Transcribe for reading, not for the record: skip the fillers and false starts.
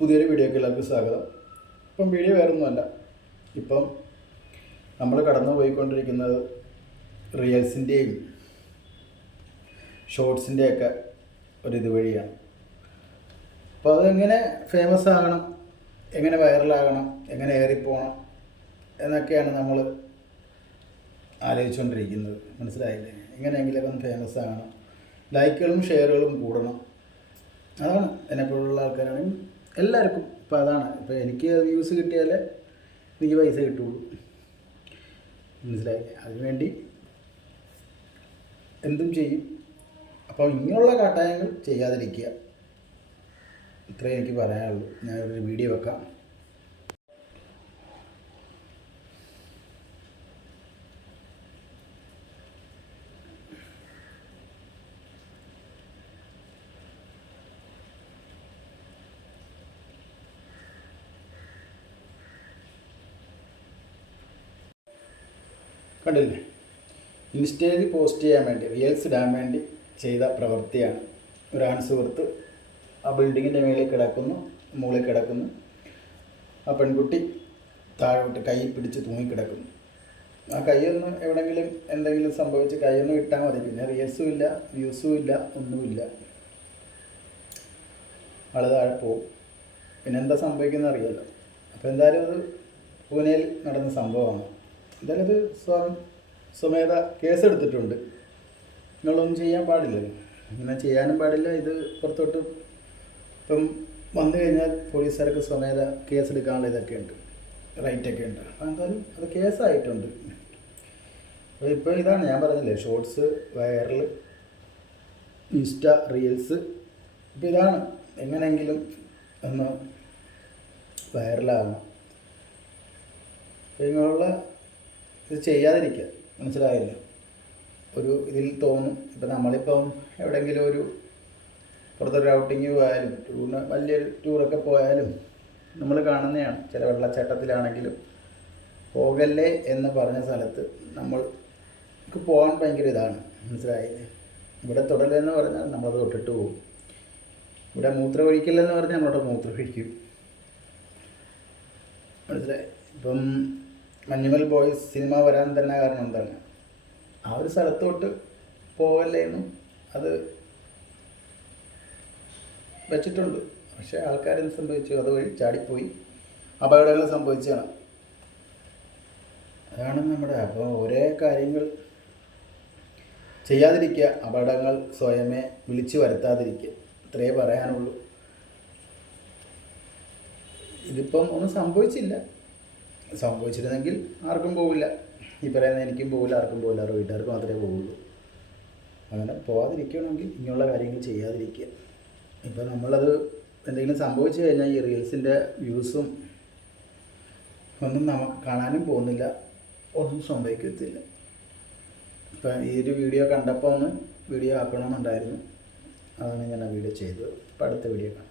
പുതിയൊരു വീഡിയോക്ക് എല്ലാവർക്കും സ്വാഗതം. ഇപ്പം വീഡിയോ വേറൊന്നുമല്ല. ഇപ്പം നമ്മൾ കടന്നു പോയിക്കൊണ്ടിരിക്കുന്നത് റീൽസിൻ്റെയും ഷോർട്സിൻ്റെയൊക്കെ ഒരിതുവഴിയാണ്. അപ്പോൾ അതെങ്ങനെ ഫേമസ് ആകണം, എങ്ങനെ വൈറലാകണം, എങ്ങനെ ഏറിപ്പോകണം എന്നൊക്കെയാണ് നമ്മൾ ആലോചിച്ചുകൊണ്ടിരിക്കുന്നത്. മനസ്സിലായില്ലേ? എങ്ങനെയെങ്കിലും ഒന്ന് ഫേമസ് ആകണം, ലൈക്കുകളും ഷെയറുകളും കൂടണം. അതാണ് എന്നെപ്പോലുള്ള ആൾക്കാരാണെങ്കിൽ എല്ലാവർക്കും ഇപ്പോൾ അതാണ്. ഇപ്പോൾ എനിക്ക് വ്യൂസ് കിട്ടിയാലേ എനിക്ക് പൈസ കിട്ടുള്ളൂ. മനസ്സിലായില്ലേ? അതിനുവേണ്ടി എന്തും ചെയ്യും. അപ്പോൾ ഇങ്ങനെയുള്ള കാട്ടായങ്ങൾ ചെയ്യാതിരിക്കുക. ഇത്രയേ എനിക്ക് പറയാനുള്ളൂ. ഞാനൊരു വീഡിയോ വെക്കാം. കണ്ടില്ലേ? ഇൻസ്റ്റയിൽ പോസ്റ്റ് ചെയ്യാൻ വേണ്ടി, റീൽസ് ഇടാൻ വേണ്ടി ചെയ്ത പ്രവൃത്തിയാണ്. ഒരു സുഹൃത്ത് ആ ബിൽഡിങ്ങിൻ്റെ മുകളിൽ കിടക്കുന്നു. ആ പെൺകുട്ടി താഴോട്ട് കൈ പിടിച്ച് തൂങ്ങിക്കിടക്കുന്നു. ആ കൈയൊന്ന് എവിടെയെങ്കിലും എന്തെങ്കിലും സംഭവിച്ച് കൈയൊന്നും ഇട്ടാൽ മതി. പിന്നെ റീൽസും ഇല്ല, വ്യൂസും ഇല്ല, ഒന്നുമില്ല. ആൾ താഴെ പോവും. പിന്നെ എന്താ സംഭവിക്കുന്നത് അറിയാമല്ലോ. അപ്പോൾ എന്തായാലും അത് പൂനെയിൽ നടന്ന സംഭവമാണ്. എന്തായാലും അത് സ്വമേധ കേസെടുത്തിട്ടുണ്ട്. നിങ്ങളൊന്നും ചെയ്യാൻ പാടില്ലല്ലോ, ഇങ്ങനെ ചെയ്യാനും പാടില്ല. ഇത് പുറത്തോട്ട് ഇപ്പം വന്നു കഴിഞ്ഞാൽ പോലീസുകാർക്ക് സ്വമേധ കേസെടുക്കാനുള്ള ഇതൊക്കെ ഉണ്ട്, റൈറ്റൊക്കെ ഉണ്ട്. അപ്പോൾ എന്തായാലും അത് കേസായിട്ടുണ്ട്. അപ്പോൾ ഇപ്പോൾ ഇതാണ് ഞാൻ പറഞ്ഞില്ലേ, ഷോർട്സ്, വൈറൽ, ഇൻസ്റ്റ, റീൽസ്. ഇപ്പോൾ ഇതാണ് എങ്ങനെയെങ്കിലും ഒന്ന് വൈറലാകണം. അപ്പോൾ ഇങ്ങനെയുള്ള ഇത് ചെയ്യാതിരിക്കുക. മനസ്സിലായില്ല? ഒരു ഇതിൽ തോന്നും. ഇപ്പം നമ്മളിപ്പം എവിടെയെങ്കിലും ഒരു പുറത്തൊരു ഔട്ടിങ് പോയാലും, വലിയൊരു ടൂറൊക്കെ പോയാലും നമ്മൾ കാണുന്നതാണ്. ചില വെള്ളച്ചാട്ടത്തിലാണെങ്കിലും പോകല്ലേ എന്ന് പറഞ്ഞ സ്ഥലത്ത് നമ്മൾക്ക് പോകാൻ ഭയങ്കര ഇതാണ്. മനസ്സിലായില്ലേ? ഇവിടെ തൊടലെന്ന് പറഞ്ഞാൽ നമ്മളത് തൊട്ടിട്ട് പോകും. ഇവിടെ മൂത്രമൊഴിക്കില്ലെന്ന് പറഞ്ഞാൽ നമ്മളോട് മൂത്രമൊഴിക്കും. മനസ്സിലായി? ഇപ്പം മഞ്ഞുമൽ ബോയ്സ് സിനിമ വരാൻ തന്നെ കാരണം എന്താണ്? ആ ഒരു സ്ഥലത്തോട്ട് പോകല്ലേന്നും അത് വെച്ചിട്ടുണ്ട്. പക്ഷേ ആൾക്കാരെന്ത് സംഭവിച്ചു? അതുവഴി ചാടിപ്പോയി അപകടങ്ങൾ സംഭവിച്ചതാണ്. അതാണ് നമ്മുടെ. അപ്പോൾ ഓരോ കാര്യങ്ങൾ ചെയ്യാതിരിക്കുക, അപകടങ്ങൾ സ്വയമേ വിളിച്ചു വരുത്താതിരിക്കുക. ഇത്രയേ പറയാനുള്ളൂ. ഇതിപ്പം ഒന്നും സംഭവിച്ചില്ല. സംഭവിച്ചിരുന്നെങ്കിൽ ആർക്കും പോവില്ല. ഈ പറയുന്ന എനിക്കും പോവില്ല, ആർക്കും പോവില്ല, അവരുടെ വീട്ടുകാർക്ക് മാത്രമേ പോവുള്ളൂ. അങ്ങനെ പോകാതിരിക്കണമെങ്കിൽ ഇങ്ങനെയുള്ള കാര്യങ്ങൾ ചെയ്യാതിരിക്കുക. ഇപ്പം നമ്മളത് എന്തെങ്കിലും സംഭവിച്ചു കഴിഞ്ഞാൽ ഈ റീൽസിൻ്റെ വ്യൂസും ഒന്നും നമുക്ക് കാണാനും പോകുന്നില്ല, ഒന്നും സംഭവിക്കത്തില്ല. ഇപ്പം ഈ ഒരു വീഡിയോ കണ്ടപ്പോൾ ഒന്ന് വീഡിയോ ആക്കണമെന്നുണ്ടായിരുന്നു. അതാണ് ഞാൻ ആ വീഡിയോ ചെയ്തത്. ഇപ്പം അടുത്ത വീഡിയോ കാണാം.